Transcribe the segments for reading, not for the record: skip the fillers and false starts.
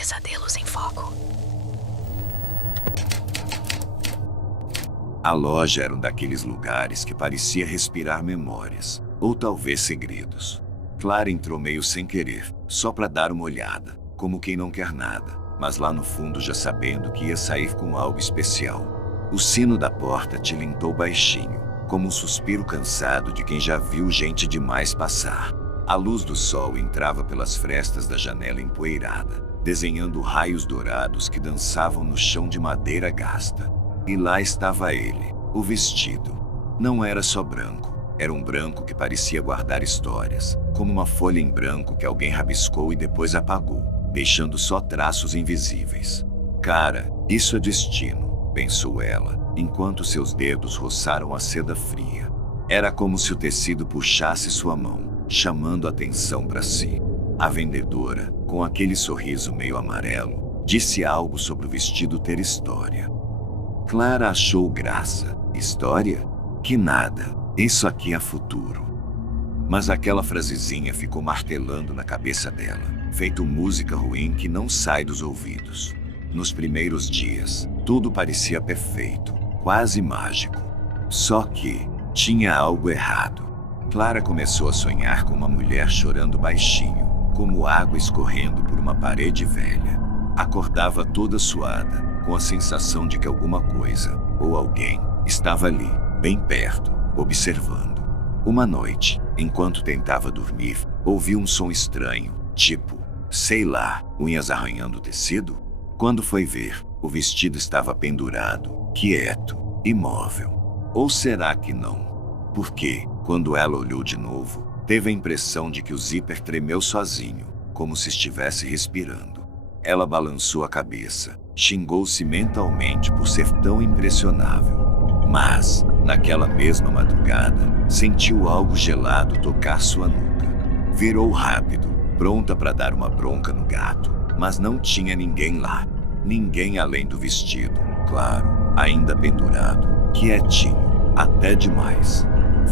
Pesadelos em Foco. A loja era um daqueles lugares que parecia respirar memórias, ou talvez segredos. Clara entrou meio sem querer, só para dar uma olhada, como quem não quer nada, mas lá no fundo já sabendo que ia sair com algo especial. O sino da porta tilintou baixinho, como um suspiro cansado de quem já viu gente demais passar. A luz do sol entrava pelas frestas da janela empoeirada, desenhando raios dourados que dançavam no chão de madeira gasta. E lá estava ele, o vestido. Não era só branco, era um branco que parecia guardar histórias, como uma folha em branco que alguém rabiscou e depois apagou, deixando só traços invisíveis. Cara, isso é destino, pensou ela, enquanto seus dedos roçaram a seda fria. Era como se o tecido puxasse sua mão, chamando a atenção para si. A vendedora, com aquele sorriso meio amarelo, disse algo sobre o vestido ter história. Clara achou graça. História? Que nada. Isso aqui é futuro. Mas aquela frasezinha ficou martelando na cabeça dela, feito música ruim que não sai dos ouvidos. Nos primeiros dias, tudo parecia perfeito, quase mágico. Só que tinha algo errado. Clara começou a sonhar com uma mulher chorando baixinho, como água escorrendo por uma parede velha. Acordava toda suada, com a sensação de que alguma coisa, ou alguém, estava ali, bem perto, observando. Uma noite, enquanto tentava dormir, ouviu um som estranho, tipo, sei lá, unhas arranhando o tecido? Quando foi ver, o vestido estava pendurado, quieto, imóvel. Ou será que não? Porque, quando ela olhou de novo, teve a impressão de que o zíper tremeu sozinho, como se estivesse respirando. Ela balançou a cabeça, xingou-se mentalmente por ser tão impressionável. Mas, naquela mesma madrugada, sentiu algo gelado tocar sua nuca. Virou rápido, pronta para dar uma bronca no gato, mas não tinha ninguém lá. Ninguém além do vestido, claro, ainda pendurado, quietinho, até demais.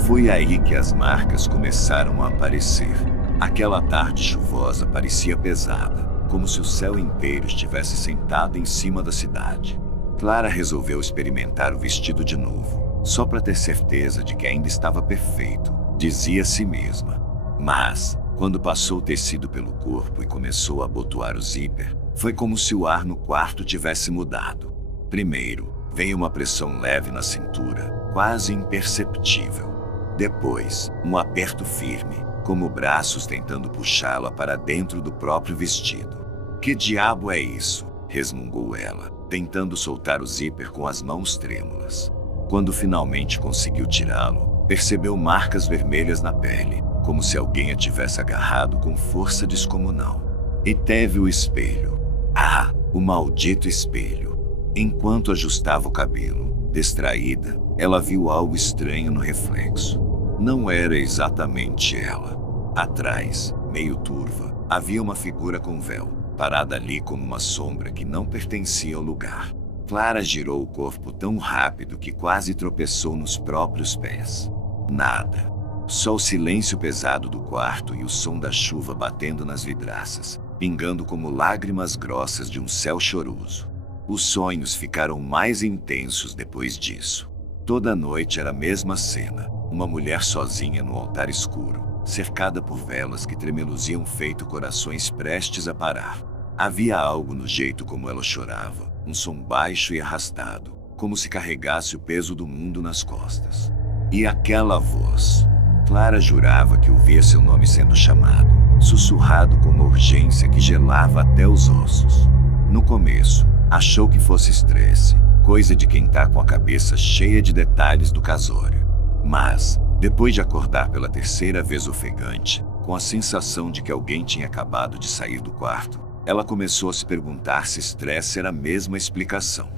Foi aí que as marcas começaram a aparecer. Aquela tarde chuvosa parecia pesada, como se o céu inteiro estivesse sentado em cima da cidade. Clara resolveu experimentar o vestido de novo, só para ter certeza de que ainda estava perfeito, dizia a si mesma. Mas, quando passou o tecido pelo corpo e começou a abotoar o zíper, foi como se o ar no quarto tivesse mudado. Primeiro, veio uma pressão leve na cintura, quase imperceptível. Depois, um aperto firme, como braços tentando puxá-la para dentro do próprio vestido. Que diabo é isso? Resmungou ela, tentando soltar o zíper com as mãos trêmulas. Quando finalmente conseguiu tirá-lo, percebeu marcas vermelhas na pele, como se alguém a tivesse agarrado com força descomunal. E teve o espelho. Ah, o maldito espelho. Enquanto ajustava o cabelo, distraída, ela viu algo estranho no reflexo. Não era exatamente ela. Atrás, meio turva, havia uma figura com véu, parada ali como uma sombra que não pertencia ao lugar. Clara girou o corpo tão rápido que quase tropeçou nos próprios pés. Nada. Só o silêncio pesado do quarto e o som da chuva batendo nas vidraças, pingando como lágrimas grossas de um céu choroso. Os sonhos ficaram mais intensos depois disso. Toda noite era a mesma cena, uma mulher sozinha no altar escuro, cercada por velas que tremeluziam feito corações prestes a parar. Havia algo no jeito como ela chorava, um som baixo e arrastado, como se carregasse o peso do mundo nas costas. E aquela voz. Clara jurava que ouvia seu nome sendo chamado, sussurrado com uma urgência que gelava até os ossos. No começo, achou que fosse estresse, coisa de quem tá com a cabeça cheia de detalhes do casório. Mas, depois de acordar pela terceira vez ofegante, com a sensação de que alguém tinha acabado de sair do quarto, ela começou a se perguntar se estresse era a mesma explicação.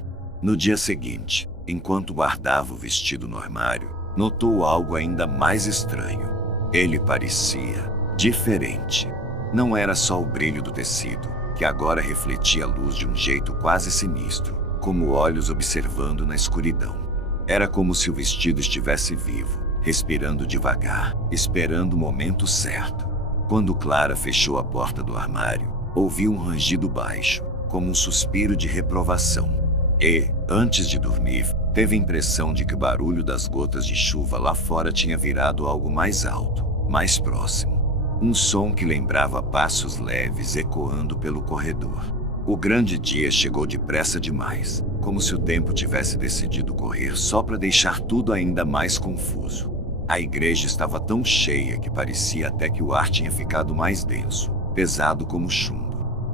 No dia seguinte, enquanto guardava o vestido no armário, notou algo ainda mais estranho. Ele parecia diferente. Não era só o brilho do tecido, que agora refletia a luz de um jeito quase sinistro, como olhos observando na escuridão. Era como se o vestido estivesse vivo, respirando devagar, esperando o momento certo. Quando Clara fechou a porta do armário, Ouviu um rangido baixo, como um suspiro de reprovação. E, antes de dormir, teve a impressão de que o barulho das gotas de chuva lá fora tinha virado algo mais alto, mais próximo. Um som que lembrava passos leves ecoando pelo corredor. O grande dia chegou depressa demais, como se o tempo tivesse decidido correr só para deixar tudo ainda mais confuso. A igreja estava tão cheia que parecia até que o ar tinha ficado mais denso, pesado como chumbo.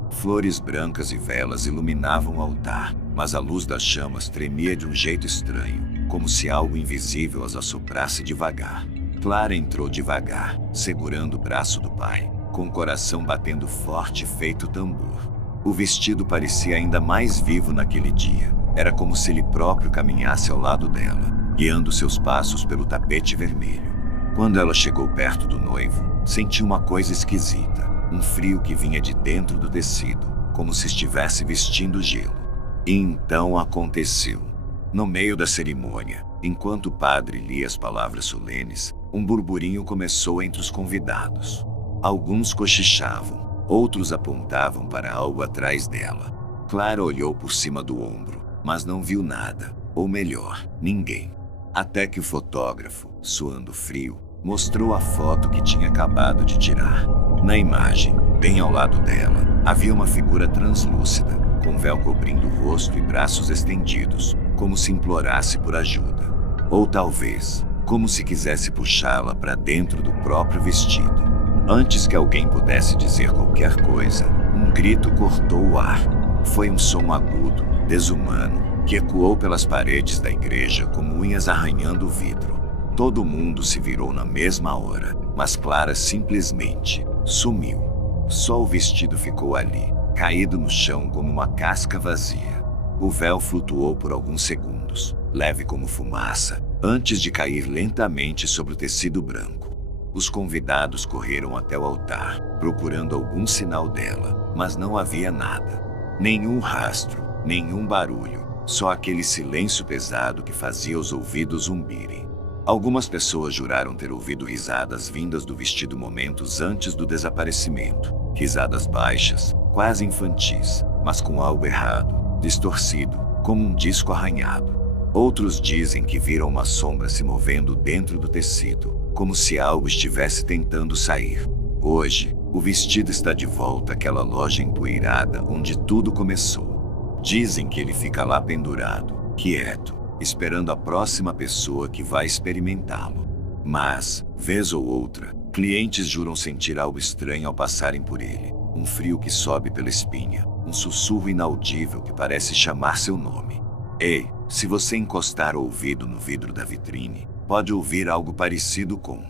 Flores brancas e velas iluminavam o altar, mas a luz das chamas tremia de um jeito estranho, como se algo invisível as assoprasse devagar. Clara entrou devagar, segurando o braço do pai, com o coração batendo forte feito tambor. O vestido parecia ainda mais vivo naquele dia. Era como se ele próprio caminhasse ao lado dela, guiando seus passos pelo tapete vermelho. Quando ela chegou perto do noivo, sentiu uma coisa esquisita, um frio que vinha de dentro do tecido, como se estivesse vestindo gelo. E então aconteceu. No meio da cerimônia, enquanto o padre lia as palavras solenes, um burburinho começou entre os convidados. Alguns cochichavam, outros apontavam para algo atrás dela. Clara olhou por cima do ombro, mas não viu nada, ou melhor, ninguém. Até que o fotógrafo, suando frio, mostrou a foto que tinha acabado de tirar. Na imagem, bem ao lado dela, havia uma figura translúcida, com um véu cobrindo o rosto e braços estendidos, como se implorasse por ajuda. Ou talvez, como se quisesse puxá-la para dentro do próprio vestido. Antes que alguém pudesse dizer qualquer coisa, um grito cortou o ar. Foi um som agudo, desumano, que ecoou pelas paredes da igreja como unhas arranhando o vidro. Todo mundo se virou na mesma hora, mas Clara simplesmente sumiu. Só o vestido ficou ali, caído no chão como uma casca vazia. O véu flutuou por alguns segundos, leve como fumaça, antes de cair lentamente sobre o tecido branco. Os convidados correram até o altar, procurando algum sinal dela, mas não havia nada. Nenhum rastro, nenhum barulho, só aquele silêncio pesado que fazia os ouvidos zumbirem. Algumas pessoas juraram ter ouvido risadas vindas do vestido momentos antes do desaparecimento. Risadas baixas, quase infantis, mas com algo errado, distorcido, como um disco arranhado. Outros dizem que viram uma sombra se movendo dentro do tecido, como se algo estivesse tentando sair. Hoje, o vestido está de volta àquela loja empoeirada onde tudo começou. Dizem que ele fica lá pendurado, quieto, esperando a próxima pessoa que vai experimentá-lo. Mas, vez ou outra, clientes juram sentir algo estranho ao passarem por ele. Um frio que sobe pela espinha, um sussurro inaudível que parece chamar seu nome. E, se você encostar o ouvido no vidro da vitrine, pode ouvir algo parecido com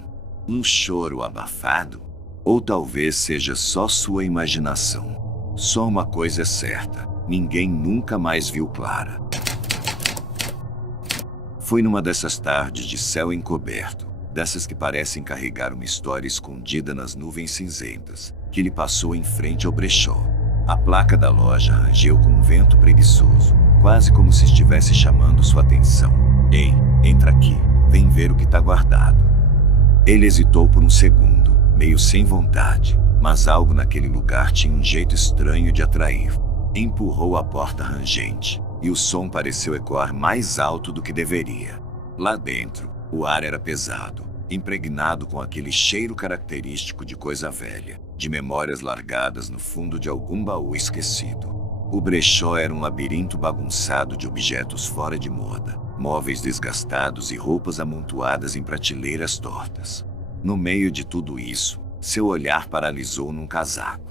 um choro abafado. Ou talvez seja só sua imaginação. Só uma coisa é certa, ninguém nunca mais viu Clara. Foi numa dessas tardes de céu encoberto, dessas que parecem carregar uma história escondida nas nuvens cinzentas, que ele passou em frente ao brechó. A placa da loja rangeu com um vento preguiçoso, quase como se estivesse chamando sua atenção. Ei, entra aqui, vem ver o que está guardado. Ele hesitou por um segundo, meio sem vontade, mas algo naquele lugar tinha um jeito estranho de atrair. Empurrou a porta rangente, e o som pareceu ecoar mais alto do que deveria. Lá dentro, o ar era pesado, impregnado com aquele cheiro característico de coisa velha, de memórias largadas no fundo de algum baú esquecido. O brechó era um labirinto bagunçado de objetos fora de moda, móveis desgastados e roupas amontoadas em prateleiras tortas. No meio de tudo isso, seu olhar paralisou num casaco.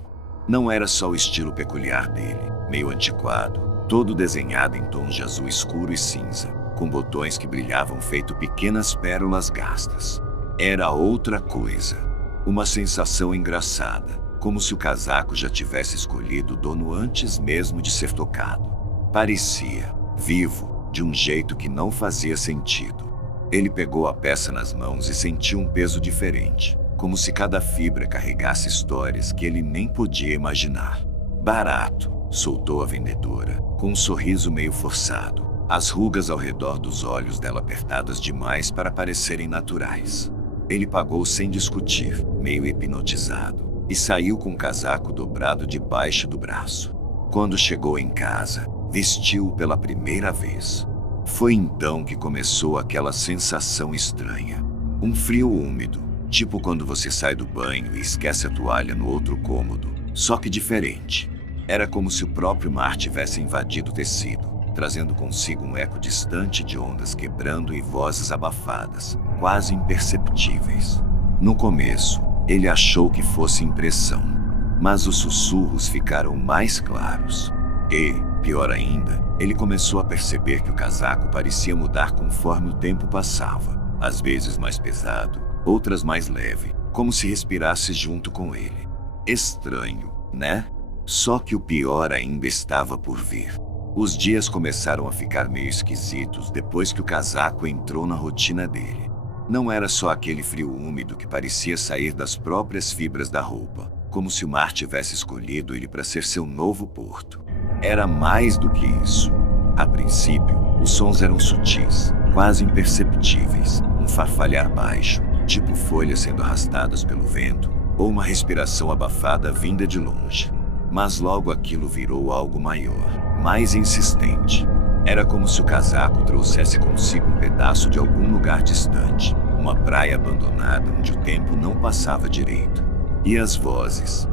Não era só o estilo peculiar dele, meio antiquado, todo desenhado em tons de azul escuro e cinza, com botões que brilhavam feito pequenas pérolas gastas. Era outra coisa. Uma sensação engraçada, como se o casaco já tivesse escolhido o dono antes mesmo de ser tocado. Parecia vivo, de um jeito que não fazia sentido. Ele pegou a peça nas mãos e sentiu um peso diferente, como se cada fibra carregasse histórias que ele nem podia imaginar. Barato, soltou a vendedora, com um sorriso meio forçado, as rugas ao redor dos olhos dela apertadas demais para parecerem naturais. Ele pagou sem discutir, meio hipnotizado. e saiu com o casaco dobrado debaixo do braço. Quando chegou em casa, vestiu-o pela primeira vez. Foi então que começou aquela sensação estranha. Um frio úmido, tipo quando você sai do banho e esquece a toalha no outro cômodo, só que diferente. Era como se o próprio mar tivesse invadido o tecido, trazendo consigo um eco distante de ondas quebrando e vozes abafadas, quase imperceptíveis. No começo, ele achou que fosse impressão, mas os sussurros ficaram mais claros. E, pior ainda, ele começou a perceber que o casaco parecia mudar conforme o tempo passava, às vezes mais pesado, outras mais leve, como se respirasse junto com ele. Estranho, né? Só que o pior ainda estava por vir. Os dias começaram a ficar meio esquisitos depois que o casaco entrou na rotina dele. Não era só aquele frio úmido que parecia sair das próprias fibras da roupa, como se o mar tivesse escolhido ele para ser seu novo porto. Era mais do que isso. A princípio, os sons eram sutis, quase imperceptíveis, um farfalhar baixo, tipo folhas sendo arrastadas pelo vento, ou uma respiração abafada vinda de longe. Mas logo aquilo virou algo maior, mais insistente. Era como se o casaco trouxesse consigo um pedaço de algum lugar distante, uma praia abandonada onde o tempo não passava direito. E as vozes?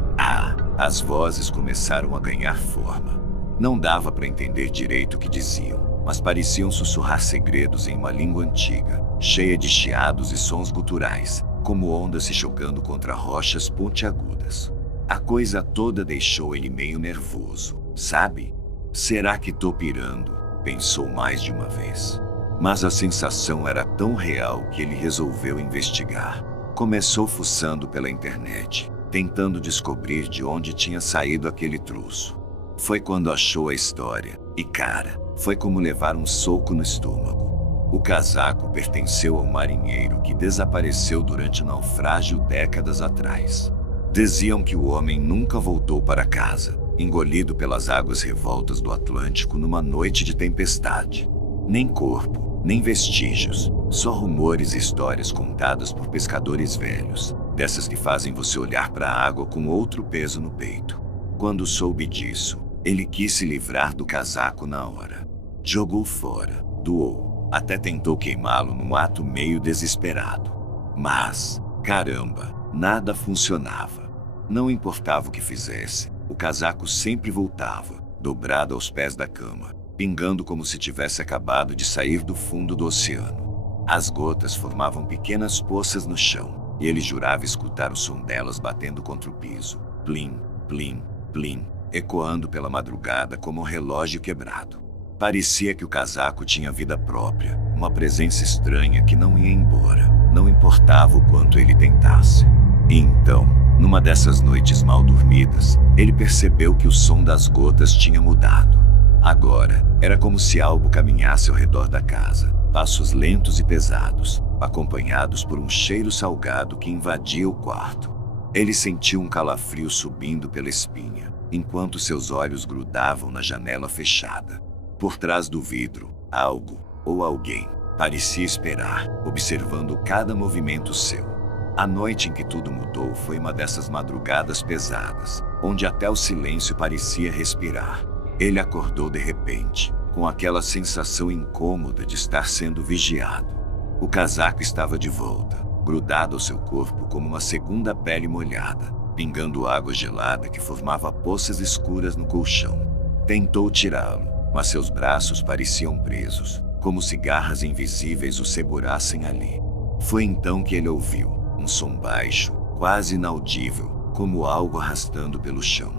As vozes começaram a ganhar forma. Não dava para entender direito o que diziam, mas pareciam sussurrar segredos em uma língua antiga, cheia de chiados e sons guturais, como ondas se chocando contra rochas pontiagudas. A coisa toda deixou ele meio nervoso, sabe? Será que tô pirando? Pensou mais de uma vez. Mas a sensação era tão real que ele resolveu investigar. Começou fuçando pela internet, tentando descobrir de onde tinha saído aquele troço. Foi quando achou a história, e cara, foi como levar um soco no estômago. O casaco pertenceu a um marinheiro que desapareceu durante o naufrágio décadas atrás. Diziam que o homem nunca voltou para casa, engolido pelas águas revoltas do Atlântico numa noite de tempestade. Nem corpo, nem vestígios, só rumores e histórias contadas por pescadores velhos, dessas que fazem você olhar para a água com outro peso no peito. Quando soube disso, ele quis se livrar do casaco na hora. Jogou fora, doou, até tentou queimá-lo num ato meio desesperado. Mas, caramba, nada funcionava. Não importava o que fizesse, o casaco sempre voltava, dobrado aos pés da cama, pingando como se tivesse acabado de sair do fundo do oceano. As gotas formavam pequenas poças no chão, e ele jurava escutar o som delas batendo contra o piso. Plim, plim, plim, ecoando pela madrugada como um relógio quebrado. Parecia que o casaco tinha vida própria, uma presença estranha que não ia embora, não importava o quanto ele tentasse. E então, numa dessas noites mal dormidas, ele percebeu que o som das gotas tinha mudado. Agora, era como se algo caminhasse ao redor da casa, passos lentos e pesados, acompanhados por um cheiro salgado que invadia o quarto. Ele sentiu um calafrio subindo pela espinha, enquanto seus olhos grudavam na janela fechada. Por trás do vidro, algo, ou alguém, parecia esperar, observando cada movimento seu. A noite em que tudo mudou foi uma dessas madrugadas pesadas, onde até o silêncio parecia respirar. Ele acordou de repente, com aquela sensação incômoda de estar sendo vigiado. O casaco estava de volta, grudado ao seu corpo como uma segunda pele molhada, pingando água gelada que formava poças escuras no colchão. Tentou tirá-lo, mas seus braços pareciam presos, como se garras invisíveis o segurassem ali. Foi então que ele ouviu um som baixo, quase inaudível, como algo arrastando pelo chão.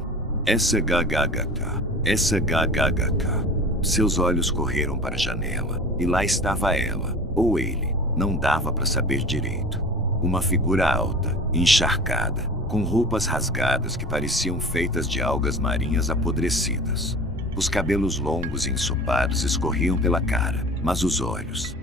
Essa gaggk. Seus olhos correram para a janela, e lá estava ela, ou ele, não dava para saber direito. Uma figura alta, encharcada, com roupas rasgadas que pareciam feitas de algas marinhas apodrecidas. Os cabelos longos e ensopados escorriam pela cara, mas os olhos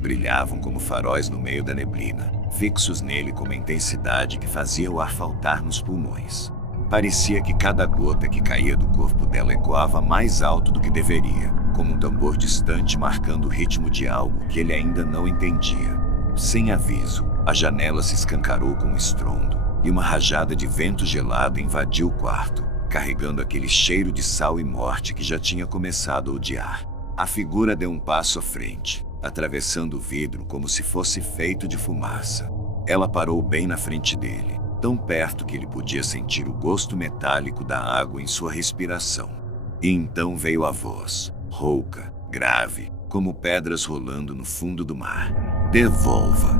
brilhavam como faróis no meio da neblina, fixos nele com uma intensidade que fazia o ar faltar nos pulmões. Parecia que cada gota que caía do corpo dela ecoava mais alto do que deveria, como um tambor distante marcando o ritmo de algo que ele ainda não entendia. Sem aviso, a janela se escancarou com um estrondo, e uma rajada de vento gelado invadiu o quarto, carregando aquele cheiro de sal e morte que já tinha começado a odiar. A figura deu um passo à frente, atravessando o vidro como se fosse feito de fumaça. Ela parou bem na frente dele, tão perto que ele podia sentir o gosto metálico da água em sua respiração. E então veio a voz, rouca, grave, como pedras rolando no fundo do mar. Devolva!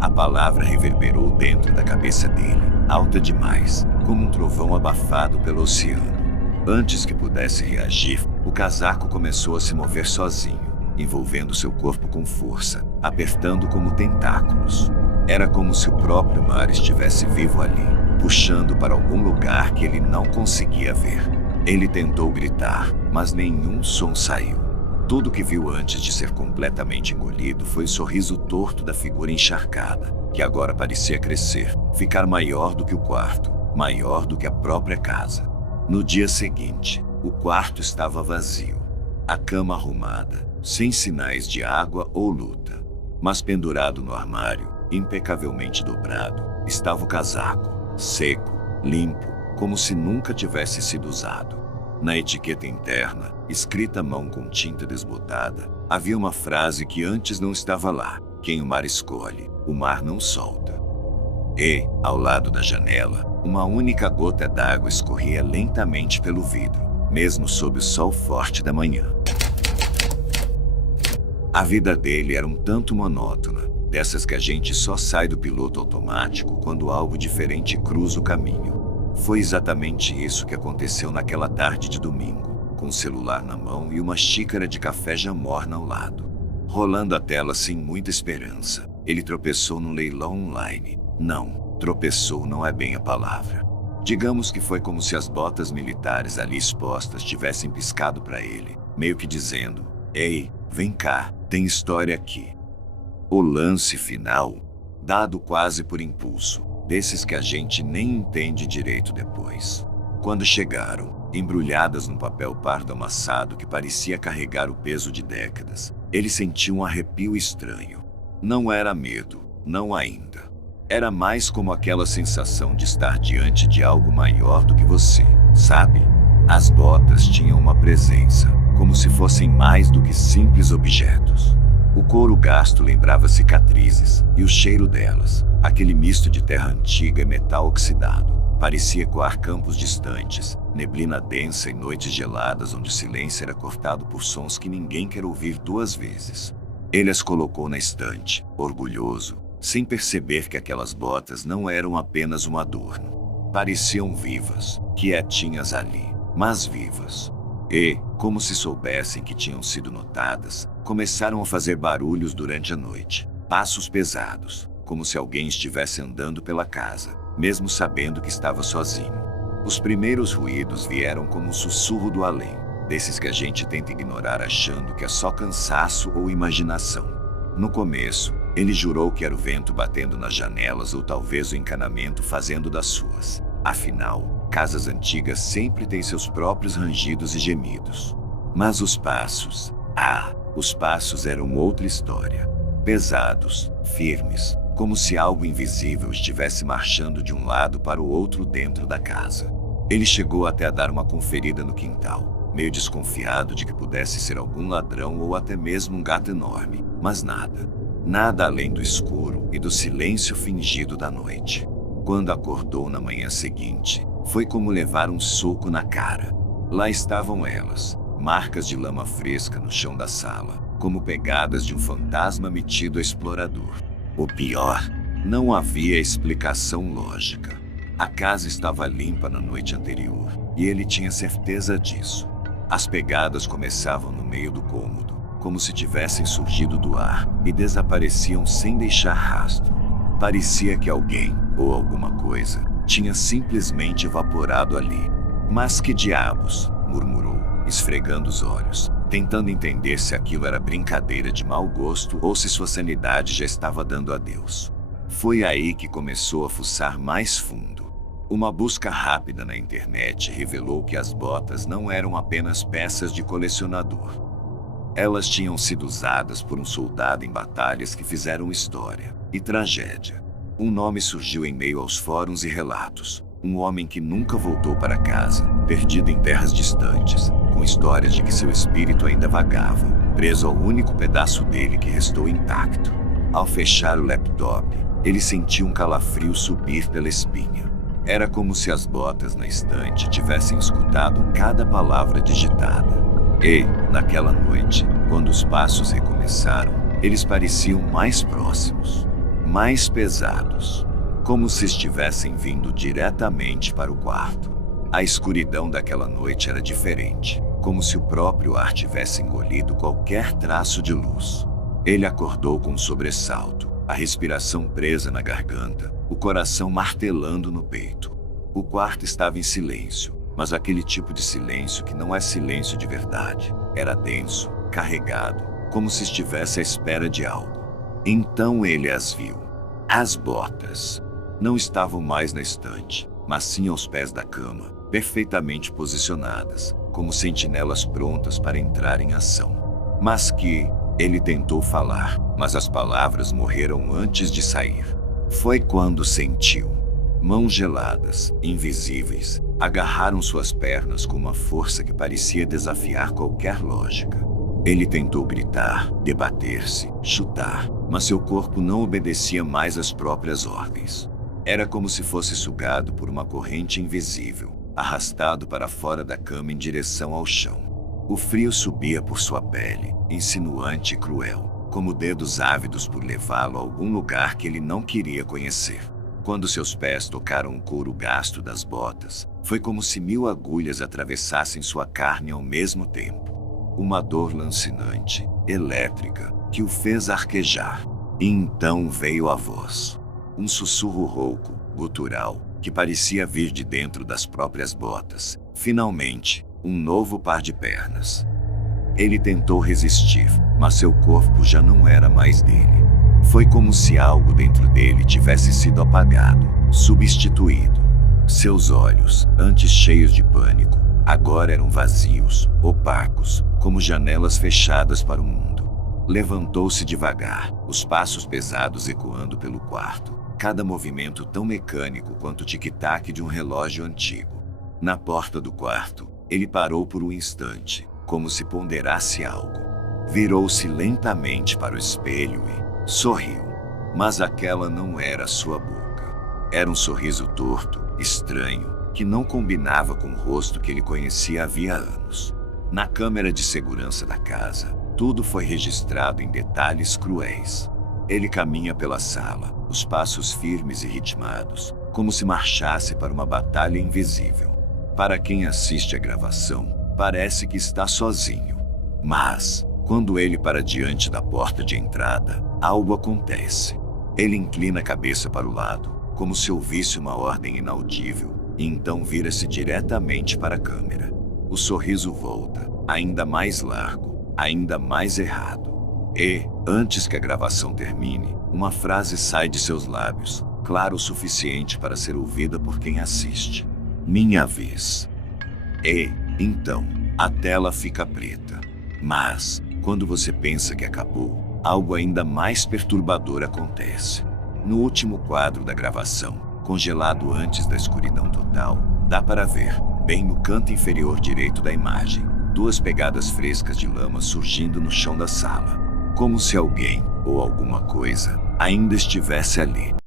A palavra reverberou dentro da cabeça dele, alta demais, como um trovão abafado pelo oceano. Antes que pudesse reagir, o casaco começou a se mover sozinho, envolvendo seu corpo com força, apertando como tentáculos. Era como se o próprio mar estivesse vivo ali, puxando para algum lugar que ele não conseguia ver. Ele tentou gritar, mas nenhum som saiu. Tudo que viu antes de ser completamente engolido foi o sorriso torto da figura encharcada, que agora parecia crescer, ficar maior do que o quarto, maior do que a própria casa. No dia seguinte, o quarto estava vazio, a cama arrumada, sem sinais de água ou luta. Mas pendurado no armário, impecavelmente dobrado, estava o casaco, seco, limpo, como se nunca tivesse sido usado. Na etiqueta interna, escrita à mão com tinta desbotada, havia uma frase que antes não estava lá: quem o mar escolhe, o mar não solta. E, ao lado da janela, uma única gota d'água escorria lentamente pelo vidro, mesmo sob o sol forte da manhã. A vida dele era um tanto monótona, dessas que a gente só sai do piloto automático quando algo diferente cruza o caminho. Foi exatamente isso que aconteceu naquela tarde de domingo, com o celular na mão e uma xícara de café já morna ao lado. Rolando a tela sem muita esperança, ele tropeçou num leilão online. Não, tropeçou não é bem a palavra. Digamos que foi como se as botas militares ali expostas tivessem piscado para ele, meio que dizendo: ei, vem cá, tem história aqui. O lance final, dado quase por impulso, desses que a gente nem entende direito depois. Quando chegaram, embrulhadas num papel pardo amassado que parecia carregar o peso de décadas, ele sentiu um arrepio estranho. Não era medo, não ainda. Era mais como aquela sensação de estar diante de algo maior do que você, sabe? As botas tinham uma presença, como se fossem mais do que simples objetos. O couro gasto lembrava cicatrizes, e o cheiro delas, aquele misto de terra antiga e metal oxidado, parecia ecoar campos distantes, neblina densa e noites geladas onde o silêncio era cortado por sons que ninguém quer ouvir duas vezes. Ele as colocou na estante, orgulhoso, sem perceber que aquelas botas não eram apenas um adorno. Pareciam vivas, quietinhas ali, mas vivas. E, como se soubessem que tinham sido notadas, começaram a fazer barulhos durante a noite, passos pesados, como se alguém estivesse andando pela casa, mesmo sabendo que estava sozinho. Os primeiros ruídos vieram como um sussurro do além, desses que a gente tenta ignorar achando que é só cansaço ou imaginação. No começo, ele jurou que era o vento batendo nas janelas ou talvez o encanamento fazendo das suas. Afinal, casas antigas sempre têm seus próprios rangidos e gemidos. Mas os passos eram outra história. Pesados, firmes, como se algo invisível estivesse marchando de um lado para o outro dentro da casa. Ele chegou até a dar uma conferida no quintal, meio desconfiado de que pudesse ser algum ladrão ou até mesmo um gato enorme, mas nada. Nada além do escuro e do silêncio fingido da noite. Quando acordou na manhã seguinte, foi como levar um soco na cara. Lá estavam elas, marcas de lama fresca no chão da sala, como pegadas de um fantasma metido a explorador. O pior, não havia explicação lógica. A casa estava limpa na noite anterior, e ele tinha certeza disso. As pegadas começavam no meio do cômodo, como se tivessem surgido do ar, e desapareciam sem deixar rastro. Parecia que alguém, ou alguma coisa, tinha simplesmente evaporado ali. Mas que diabos, murmurou, esfregando os olhos, tentando entender se aquilo era brincadeira de mau gosto ou se sua sanidade já estava dando adeus. Foi aí que começou a fuçar mais fundo. Uma busca rápida na internet revelou que as botas não eram apenas peças de colecionador. Elas tinham sido usadas por um soldado em batalhas que fizeram história e tragédia. Um nome surgiu em meio aos fóruns e relatos. Um homem que nunca voltou para casa, perdido em terras distantes, com histórias de que seu espírito ainda vagava, preso ao único pedaço dele que restou intacto. Ao fechar o laptop, ele sentiu um calafrio subir pela espinha. Era como se as botas na estante tivessem escutado cada palavra digitada. E, naquela noite, quando os passos recomeçaram, eles pareciam mais próximos, mais pesados, como se estivessem vindo diretamente para o quarto. A escuridão daquela noite era diferente, como se o próprio ar tivesse engolido qualquer traço de luz. Ele acordou com um sobressalto, a respiração presa na garganta, o coração martelando no peito. O quarto estava em silêncio, mas aquele tipo de silêncio que não é silêncio de verdade. Era denso, carregado, como se estivesse à espera de algo. Então ele as viu. As botas não estavam mais na estante, mas sim aos pés da cama, perfeitamente posicionadas, como sentinelas prontas para entrar em ação. Ele tentou falar, mas as palavras morreram antes de sair. Foi quando sentiu. Mãos geladas, invisíveis, agarraram suas pernas com uma força que parecia desafiar qualquer lógica. Ele tentou gritar, debater-se, chutar, mas seu corpo não obedecia mais às próprias ordens. Era como se fosse sugado por uma corrente invisível, arrastado para fora da cama em direção ao chão. O frio subia por sua pele, insinuante e cruel, como dedos ávidos por levá-lo a algum lugar que ele não queria conhecer. Quando seus pés tocaram o couro gasto das botas, foi como se 1000 agulhas atravessassem sua carne ao mesmo tempo. Uma dor lancinante, elétrica, que o fez arquejar. E então veio a voz. Um sussurro rouco, gutural, que parecia vir de dentro das próprias botas. Finalmente, um novo par de pernas. Ele tentou resistir, mas seu corpo já não era mais dele. Foi como se algo dentro dele tivesse sido apagado, substituído. Seus olhos, antes cheios de pânico, agora eram vazios, opacos, como janelas fechadas para o mundo. Levantou-se devagar, os passos pesados ecoando pelo quarto, cada movimento tão mecânico quanto o tic-tac de um relógio antigo. Na porta do quarto, ele parou por um instante, como se ponderasse algo. Virou-se lentamente para o espelho e sorriu. Mas aquela não era sua boca. Era um sorriso torto, estranho, que não combinava com o rosto que ele conhecia havia anos. Na câmera de segurança da casa, tudo foi registrado em detalhes cruéis. Ele caminha pela sala, os passos firmes e ritmados, como se marchasse para uma batalha invisível. Para quem assiste a gravação, parece que está sozinho. Mas, quando ele para diante da porta de entrada, algo acontece. Ele inclina a cabeça para o lado, como se ouvisse uma ordem inaudível, e então vira-se diretamente para a câmera. O sorriso volta, ainda mais largo, ainda mais errado. E, antes que a gravação termine, uma frase sai de seus lábios, clara o suficiente para ser ouvida por quem assiste. Minha vez. E, então, a tela fica preta. Mas, quando você pensa que acabou, algo ainda mais perturbador acontece. No último quadro da gravação, congelado antes da escuridão total, dá para ver, bem no canto inferior direito da imagem, 2 pegadas frescas de lama surgindo no chão da sala. Como se alguém, ou alguma coisa, ainda estivesse ali.